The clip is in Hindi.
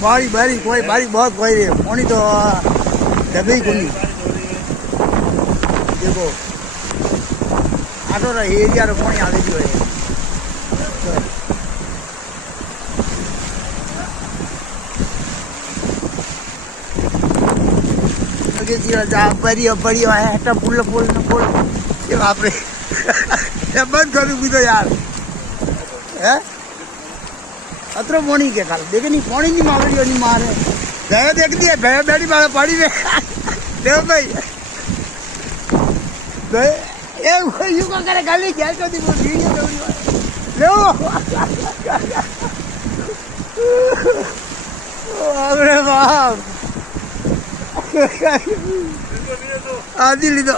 बारी बारी कोई बारी बहुत कोई रही है पानी तो जगह ही कोई देखो आटो रही एरिया रो पानी आवे जो है आगे जीरा जा बड़ी है टा पुल ये बाप रे ये बंद करूं भी तो यार है अतरो पानी के काल देखे नहीं पानी नहीं मावड़ी नहीं मारे गया देख दिया गया बैठी वाला पानी में देव भाई ये यू का करे गाली क्या तो दी वीडियो लो अरे बाप आदि ली तो